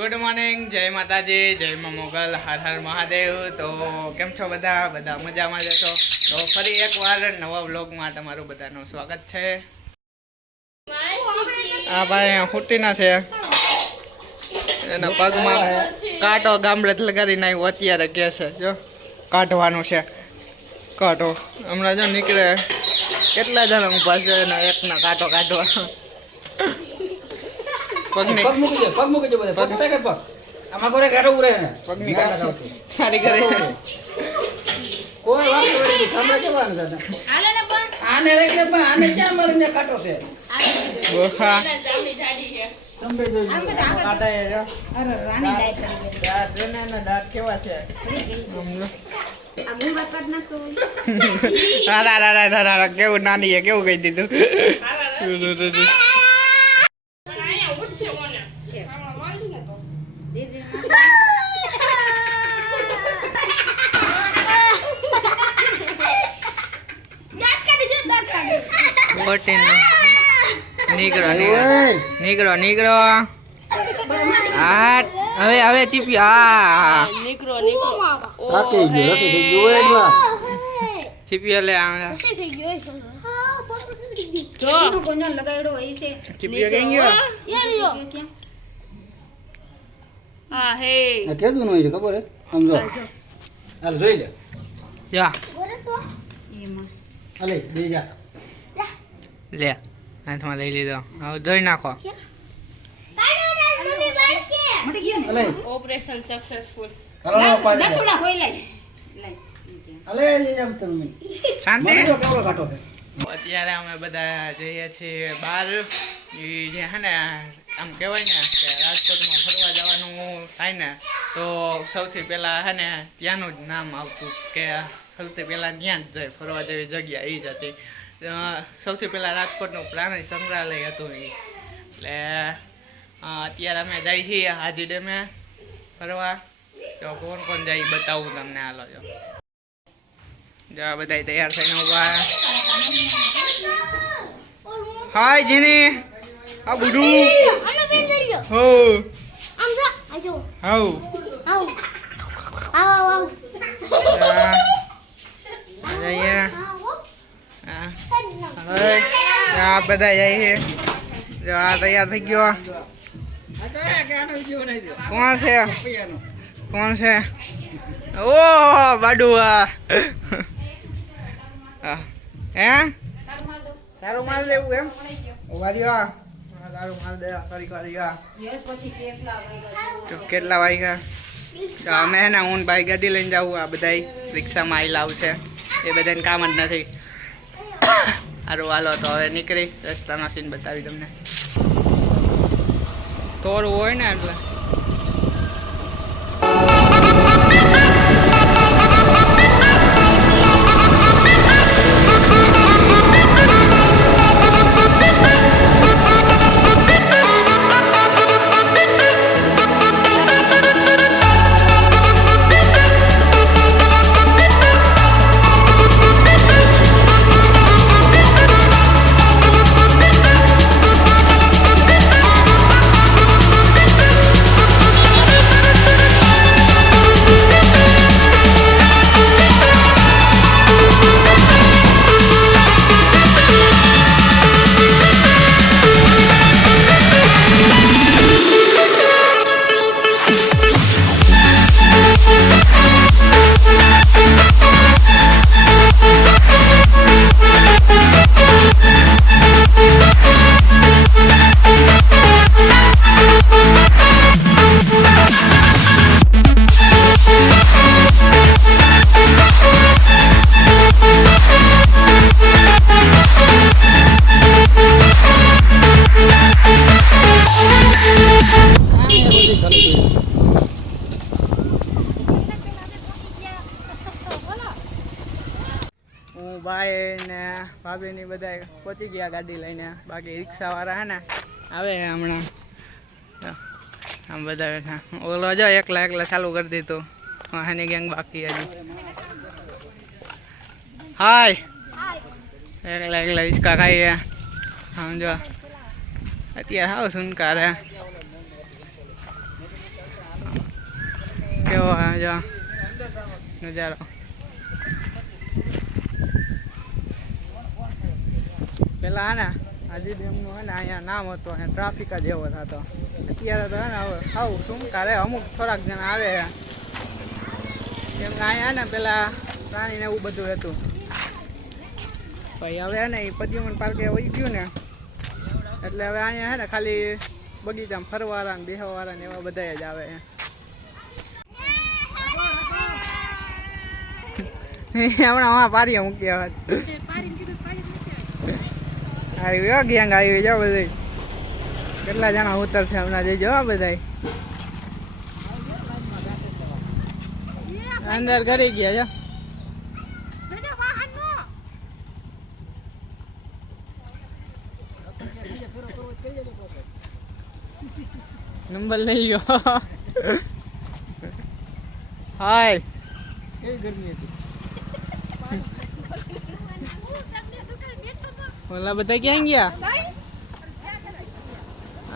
Good morning જય માતાજી, જય મોગલ, હર હર મહાદેવ. તો કેમ છો બધા? બધા મજામાં જશો તો ફરી એકવાર નવા વ્લોગમાં તમારું બધાનું સ્વાગત છે. આ ભાઈ ફૂટીના છે. એના પગમાં કાંટો ગામડે લગાડીને આવ્યો, અત્યારે કે છે, જો. કાઢવાનું છે. કાંટો હમણાં જો નીકળે. કેટલા જણા ઊભા છે એના એકના કાંટો કાઢવા. પગની પગ મૂકી દે પગ મૂકી દે બધે. પગ ફેંકે પગ? આમાં કોરે ઘરે ઉરે ને. પગની ના લગાવતું. મારી ઘરે. કોઈ વાત કરી છે આને રે એટલે પણ. આને ક્યાં મારીને કાઢો છે? બોખા સમજે જોઈ કાંટા એ જો. દાંત જો ને એના દાંત કેવા છે? નાની કેવું કહી દીધું? ખોટી નીકળો નીકળો. નીકળો નીકળો. હા હવે હવે ચીપી. હા. નીકળો ગયો રસી થઈ ગયું હોય એટલા ચીપી એટલે આ ચીપી કઈ ગયો હા હે. આ કેદું હોય છે ખબર હે? સમજો હાલ જોઈ લે. જા અલે દે જા. લે હાથમાં લઈ લીધો. હવે જોઈ નાખો. ઓપરેશન સક્સેસફુલ અત્યારે અમે બધા જઈએ છીએ બહાર જે હે ને આમ કહેવાય ને કે રાજકોટમાં ફરવા જવાનું થાય ને તો સૌથી પહેલાં હે ને ત્યાંનું જ નામ આવતું કે સૌથી પહેલાં ત્યાં જ જાય ફરવા જેવી જગ્યા એ જ હતી. સૌથી પહેલાં રાજકોટનું પ્રાણી સંગ્રહાલય હતું એ. એટલે અત્યારે અમે જઈએ છીએ હાજી ડેમે ફરવા. તો કોણ કોણ જાય બતાવું તમને હાલો જો. જો બધા તૈયાર થઈને ઊભા હાય જીની. આ બુડુ. હો. હાઉ આ, જઈએ. આ, હવે આ બધા જઈએ જો આ તૈયાર થઈ ગયો. કોણ છે? કોણ છે? ઓ, બાડુઆ. હે. તારું માલ લેવું એમ? રહ્યો. તારું માલ દે, ફરી કરી કેટલા વાગ્યા? અમે હે ને હું ભાઈ ગાડી લઈને જાઉં આ બધા રિક્ષામાં આવેલા આવશે. એ બધાને કામ જ નથી. સારું હાલો તો હવે નીકળી રસ્તાનો સીન બતાવી તમને થોડું હોય ને એટલે ભાઈ ને ભાભી ની બધા પહોંચી ગયા ગાડી લઈને. બાકી રિક્ષા વાળા હે ને, આવે હમણાં. આમ બધા ઓલો જો એકલા એકલા ચાલુ કરી દીધું. હાની ગેંગ બાકી હજી. હાય. એકલા એકલા હિંચકા ખાઈએ. આમ જો. અત્યારે હાવ સુનકાર. હે કેવો હા જો? નજારો. પેલા હે ને આજે ડેમનું હે ને અહીંયા નામ હતું અહીંયા ટ્રાફિક જ એવો થતો અત્યારે તો હે ને હવે આવું શું કરે અમુક થોડાક જણા આવે કેમ કે અહીંયા ને પેલા પ્રાણીને એવું બધું હતું ભાઈ હવે ને એ પદ્યુમન પાર્કે વહી ગયું ને એટલે હવે અહીંયા હે ને ખાલી બગીચામાં ફરવાળા ને બેહવાળા ને એવા બધા જ આવે હમણાં પારી મૂકી આવે આવ્યો ગેંગ આવી જાઓ બધે. કેટલા જણા ઉતરશે હમણાં જઈ હો બધા અંદર કરી ગયા જો. નંબર લઈ ગયો. હાય. કેવી ગરમી હતી? ઓલા બધા ક્યાં ગયા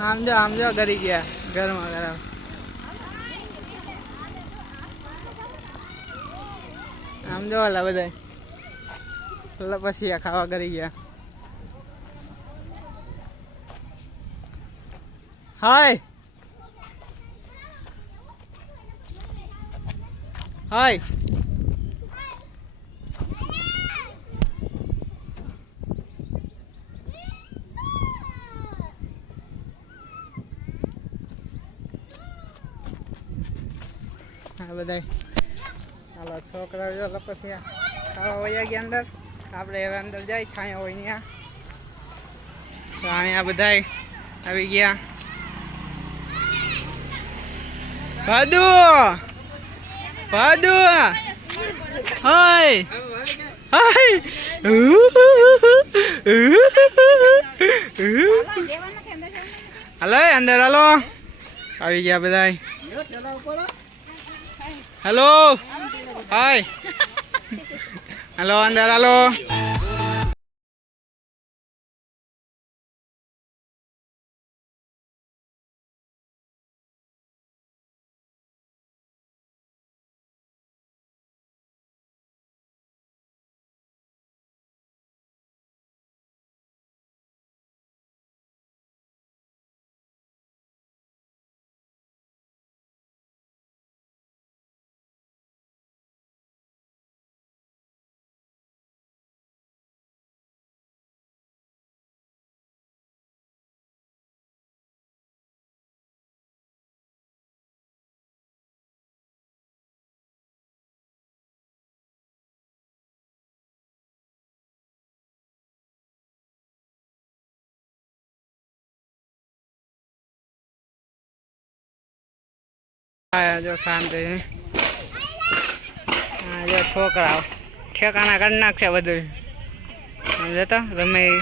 આમ જો આમ જો કરી ગયા ગરમા ગરમ આમ જો ઓલા બધા ઓલા પછી આ ખાવા કરી ગયા હાય હાય આ બધા હાલો છોકરા જો લપસ્યા ખાવા હોય ગયા અંદર. આપણે હવે અંદર જાય, છાંયા હોય ત્યાં તો બધા આવી ગયા. ભાદુ! ભાદુ! હાય! હાય! હલો, અંદર હાલો. આવી ગયા બધા હેલો હાય હેલો અંદર હાલો જો શાંતિ. હા, જો છોકરાઓ. ઠેકાણા કરી નાખશે બધું સમજે તો રમે ઈ.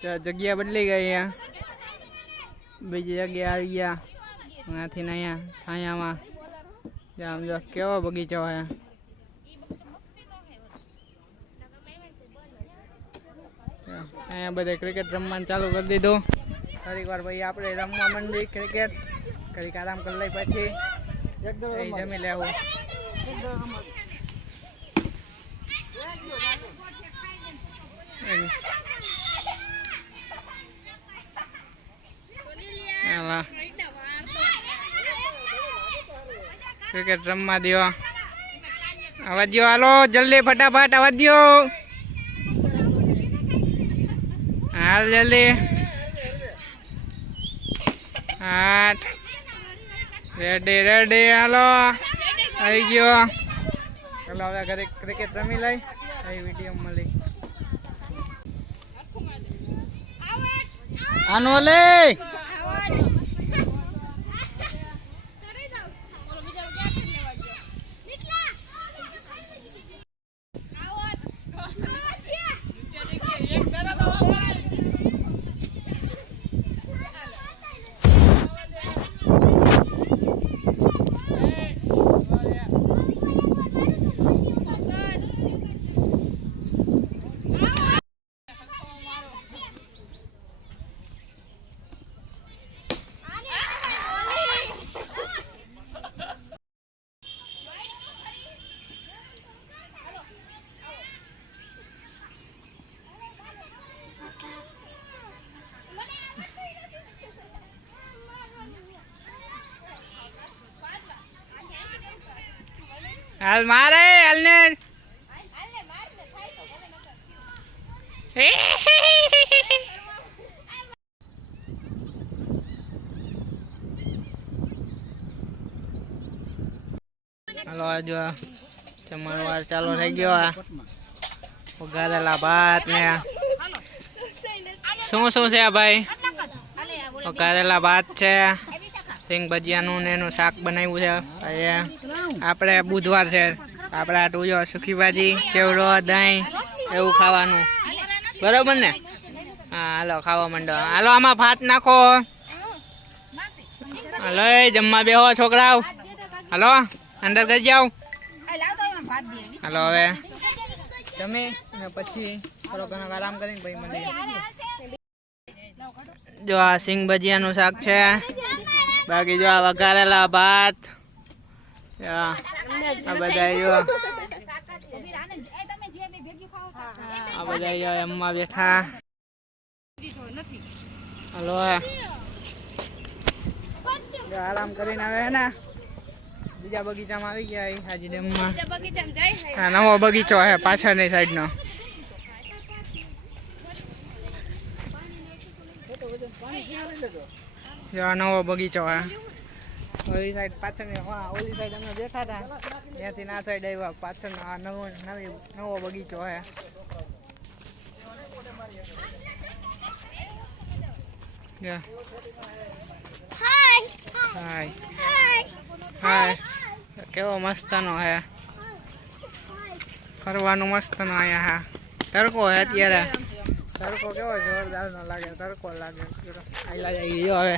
તો જગ્યા બદલી ગઈ અહીંયા. બીજી જગ્યા આવી ગયા. ત્યાંથી ને અહીંયા, છાયામાં. આમ જો, કેવો બગીચો અહીંયા. અહીંયા બધા ક્રિકેટ રમવાનું ચાલુ કરી દીધું. થોડીક વાર ભાઈ આપણે રમવા માંડી ક્રિકેટ ઘડીક આરામ કરી લઈ પછી. જમી લેવું. ક્રિકેટ રમવા દો આવા દો હાલો જલ્દી ફટાફટ આવા દો હાલ જલ્દી. આઠ રેડી રેડી હાલો. આવી ગયો. ચાલો, હવે ઘરે ક્રિકેટ રમી લઈ. આવી વીડિયો મળી આનો લે. હાલ મારે હાલ ને હાલો જો તમારો વાર ચાલુ થઈ ગયો આ વઘારેલા ભાત ને શું શું છે આ ભાઈ વઘારેલા ભાત છે સિંગ ભજીયાનું ને એનું શાક બનાવ્યું છે પછી આપણે બુધવાર છે. આપણે આટલું જો સુખી ભાજી ચેવડો દહીં એવું ખાવાનું. બરોબર ને? હા, હાલો, ખાવા માંડો. હાલો, આમાં ભાત નાખો. હાલો જમવા બેહો, છોકરાઓ. હાલો, અંદર કરી જાઓ. હાલો, હવે. જમી અને પછી ઘણો આરામ કરીને ભાઈ મને જો આ સિંગ ભજીયાનું શાક છે. બાકી જો આ વઘારેલા ભાત. આ બધા જો આ બધા જો એમમાં બેઠા. હલો. જો આરામ કરીને આવે ને. બીજા બગીચામાં આવી ગયા હાજી ડેમમાં હા નવો બગીચો હે પાછળની સાઈડનો. નવો બગીચો હે. ઓલી સાઈડ પાછળની હા ઓલી સાઈડ અમે બેઠા હતા ત્યાંથી ના સાઈડ આવ્યા. પાછળનો આ નવો નવી નવો બગીચો હે. હાય હાય કેવો મસ્તનો હે. ફરવાનું મસ્તનો અહીંયા હા. તડકો હે અત્યારે. તડકો કેવો જોરદાર નો લાગે તડકો લાગે. આઈ લાગે હવે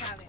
હાલો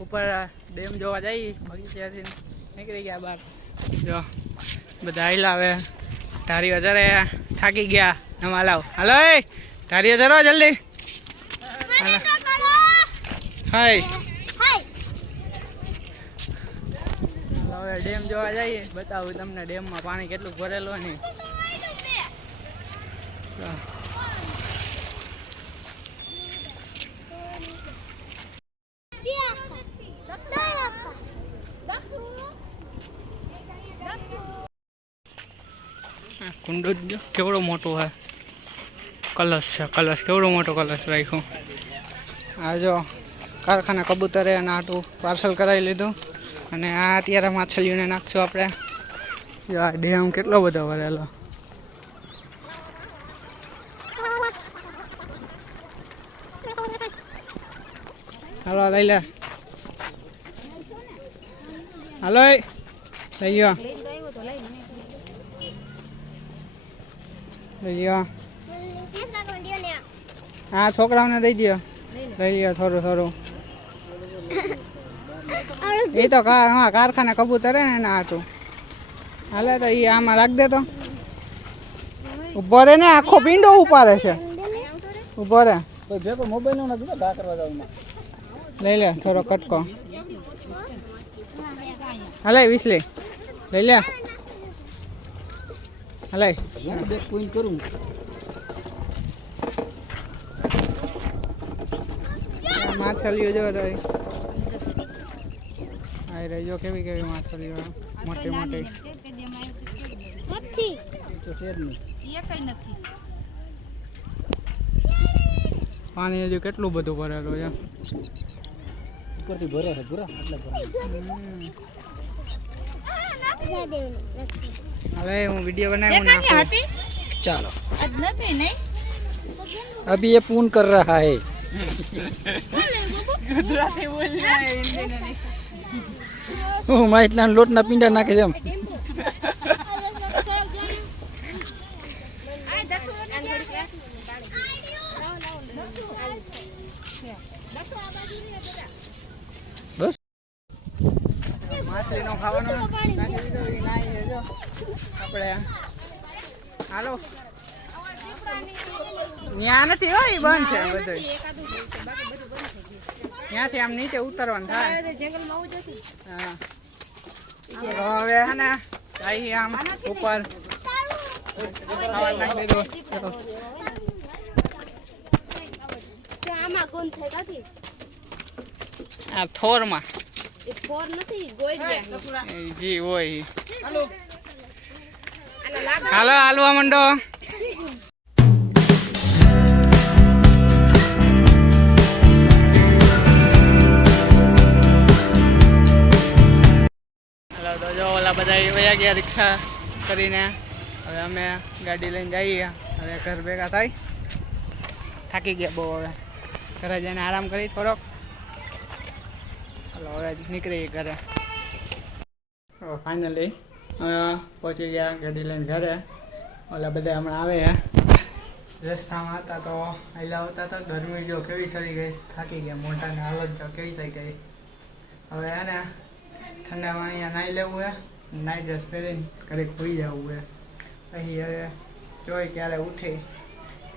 ઉપર ડેમ જોવા જઈ બગીચાથી નીકળી ગયા બહાર જો બધા આવેલા હવે. ધારીઓ જરે થાકી ગયા. નવા લાવ. હાલો એ ધારીઓ જરો જલ્દી. હાય. હવે ડેમ જોવા જઈએ. બતાવું તમને ડેમમાં પાણી કેટલું ભરેલું ને. કુંડો કેવડો મોટો હે? કલશ છે, કલશ. કેવડો મોટો કલશ રાખ્યો? આ જો કારખાના કબૂતરે અને આટું પાર્સલ કરાવી લીધું. અને આ અત્યારે માછલીઓને નાખશું આપણે. આ ડેમ કેટલો બધો ભરેલો. હાલો, લઈ લે. હાલો. લઈ ગયો લઈ ગયો હા છોકરાઓને દઈ દો લઈ લ્યો થોડું થોડું. એ તો હા કારખાને કબૂતર ને એના હાટું. હાલે તો એ આમાં રાખ દે તો. ઊભો રે ને આખો પીંડો ઉપાડે છે. ઊભો રે. લઈ લે થોડો કટકો. હાલે વિસલી. લઈ લે. હલાય હું બે પોઈન્ટ કરું માછલીઓ જો રહી. આ રહી. જો કેવી કેવી માછલીઓ. મોટી મોટી. નથી. તો છે નહીં. એ કઈ નથી. પાણી હજુ કેટલું બધું ભરેલું છે? ઉપરથી ભરે છે પૂરા એટલે ભરે. હવે હું વિડીયો બનાવું નાખું હતી ચાલો આજ નથી નહીં અભી ये पून कर रहा है ગુજરાતી બોલ હિન્દી હું માઇટલા લોટના પીંડા નાખે છે એમ માછલીનો ખાવાનો આપણે હાલો. ત્યાં નથી હોય બંધ છે બધું ત્યાંથી આમ નીચે ઉતરવાનું થાય. હા. હવે હે ને અહીં આમ ઉપર. ખાવાનું નાખી દીધું આમાં કોણ થાય આ થોરમાં. એ ફોર નથી ગોઈ એ જી હોય. હાલો. હાલો હાલવા મંડો. હાલો તો જો ઓલા બધા વયા ગયા રિક્ષા કરીને. હવે અમે ગાડી લઈને જઈએ. હવે ઘર ભેગા થાય. થાકી ગયા બહુ હવે. ઘરે જઈને આરામ કરી થોડોક. હાલો, હવે નીકળી ઘરે. ફાઇનલી પહોંચી ગયા ગાડી લઈને ઘરે. ઓલા બધા હમણાં આવે રસ્તામાં હતા તો આયલા આવતા તો ગરમી જો કેવી ચડી ગઈ, થાકી ગયા મોટાને હાલત જો કેવી થઈ ગઈ. હવે હે ને, ઠંડા પાણી નાહી લેવું હે નાઈ ડ્રેસ પહેરીને ઘરે ખોઈ જવું હે. અહીં હવે જોઈ ક્યારે ઉઠે.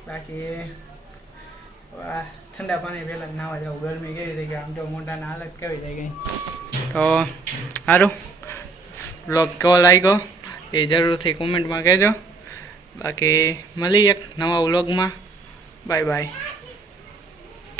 બાકી ઠંડા પાણી પહેલાં જ નાવા જવું. ગરમી કેવી થઈ ગઈ? આમ જો મોટાના હાલત કેવી થઈ ગઈ? તો સારું બ્લોગ કેવો લાગ્યો? એ જરૂરથી કોમેન્ટમાં કહેજો. બાકી મળી એક નવા વ્લોગમાં બાય બાય